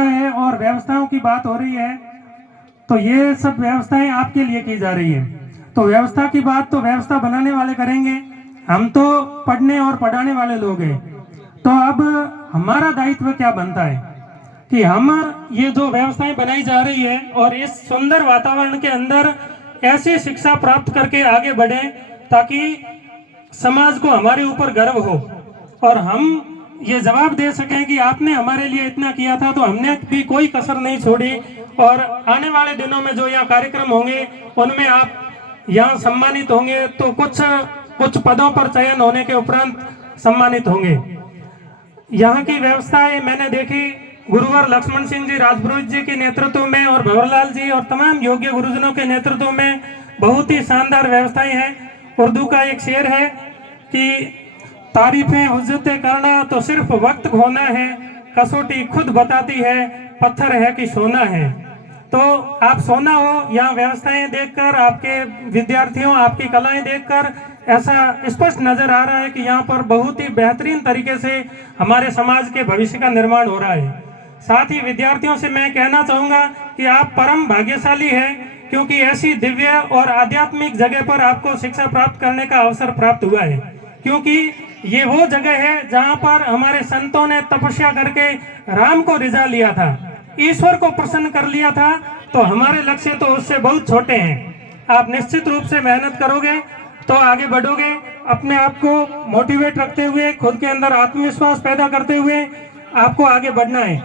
है और व्यवस्थाओं की बात हो रही है, तो ये सब व्यवस्थाएं आपके लिए की जा रही है। तो व्यवस्था की बात तो व्यवस्था बनाने वाले करेंगे, हम तो पढ़ने और पढ़ाने वाले लोग हैं। तो अब हमारा दायित्व क्या बनता है कि हम ये जो व्यवस्थाएं बनाई जा रही है और इस सुंदर वातावरण के अंदर ऐसी शिक्षा प्राप्त करके आगे बढ़ें ताकि समाज को हमारे ऊपर गर्व हो और हम ये जवाब दे सकें कि आपने हमारे लिए इतना किया था, तो हमने भी कोई कसर नहीं छोड़ी। और आने वाले दिनों में जो यहाँ कार्यक्रम होंगे उनमें आप यहाँ सम्मानित होंगे, तो कुछ पदों पर चयन होने के उपरांत सम्मानित होंगे। यहाँ की व्यवस्थाएं मैंने देखी, गुरुवर लक्ष्मण सिंह जी राजपुरोहित जी के नेतृत्व में और भंवरलाल जी और तमाम योग्य गुरुजनों के नेतृत्व में बहुत ही शानदार व्यवस्थाएं हैं। उर्दू का एक शेर है कि तारीफें हुज्जतें करना तो सिर्फ वक्त खोना है, कसौटी खुद बताती है पत्थर है कि सोना है। तो आप सोना हो, यहाँ व्यवस्थाएं देखकर, आपके विद्यार्थियों, आपकी कलाएं देखकर ऐसा स्पष्ट नजर आ रहा है कि यहाँ पर बहुत ही बेहतरीन तरीके से हमारे समाज के भविष्य का निर्माण हो रहा है। साथ ही विद्यार्थियों से मैं कहना चाहूँगा कि आप परम भाग्यशाली हैं, क्योंकि ऐसी दिव्य और आध्यात्मिक जगह पर आपको शिक्षा प्राप्त करने का अवसर प्राप्त हुआ है। क्योंकि ये वो जगह है जहाँ पर हमारे संतों ने तपस्या करके राम को रिझा लिया था, ईश्वर को प्रसन्न कर लिया था। तो हमारे लक्ष्य तो उससे बहुत छोटे हैं। आप निश्चित रूप से मेहनत करोगे तो आगे बढ़ोगे, अपने आप को मोटिवेट रखते हुए, खुद के अंदर आत्मविश्वास पैदा करते हुए आपको आगे बढ़ना है।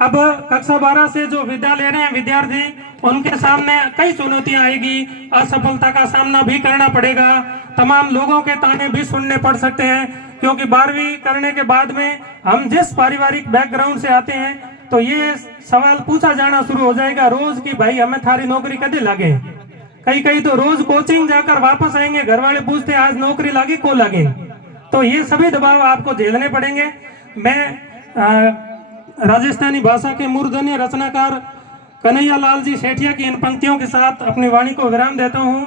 अब कक्षा 12 से जो विद्या ले रहे हैं विद्यार्थी, उनके सामने कई चुनौतियां आएगी, असफलता का सामना भी करना पड़ेगा, तमाम लोगों के ताने भी सुनने पड़ सकते हैं। क्योंकि 12वीं करने के बाद में हम जिस पारिवारिक बैकग्राउंड से आते हैं, तो ये सवाल पूछा जाना शुरू हो जाएगा रोज कि भाई हमें थारी नौकरी कदे लागे। कई तो रोज कोचिंग जाकर वापस आएंगे, घर वाले पूछते आज नौकरी लागी को लागे। तो ये सभी दबाव आपको झेलने पड़ेंगे। मैं राजस्थानी भाषा के मूर्धन्य रचनाकार कन्हैया लाल जी सेठिया की इन पंक्तियों के साथ अपनी वाणी को विराम देता हूँ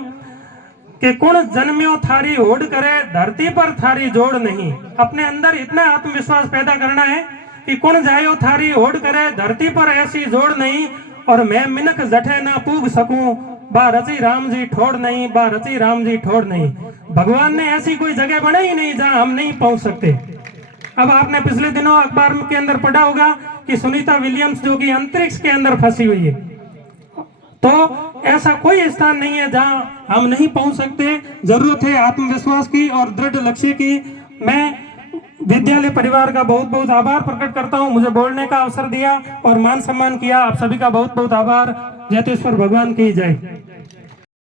कि कुण जन्म्यो थारी होड़ करे, धरती पर थारी जोड़ नहीं। अपने अंदर इतना आत्मविश्वास पैदा करना है कि कुण जायो थारी होड़ करे, धरती पर ऐसी जोड़ नहीं। और मैं मिनक जठे ना पूग सकूं, बा रची राम जी ठोड़ नहीं, बा रची राम जी ठोड़ नहीं। भगवान ने ऐसी कोई जगह बनाई नहीं जहां हम नहीं पहुंच सकते। अब आपने पिछले दिनों अखबार के अंदर पढ़ा होगा कि सुनीता विलियम्स जो कि अंतरिक्ष के अंदर फंसी हुई है। तो ऐसा कोई स्थान नहीं है जहां हम नहीं पहुंच सकते। जरूरत है आत्मविश्वास की और दृढ़ लक्ष्य की। मैं विद्यालय परिवार का बहुत बहुत आभार प्रकट करता हूं, मुझे बोलने का अवसर दिया और मान सम्मान किया। आप सभी का बहुत बहुत आभार। जयतेश्वर भगवान की जय।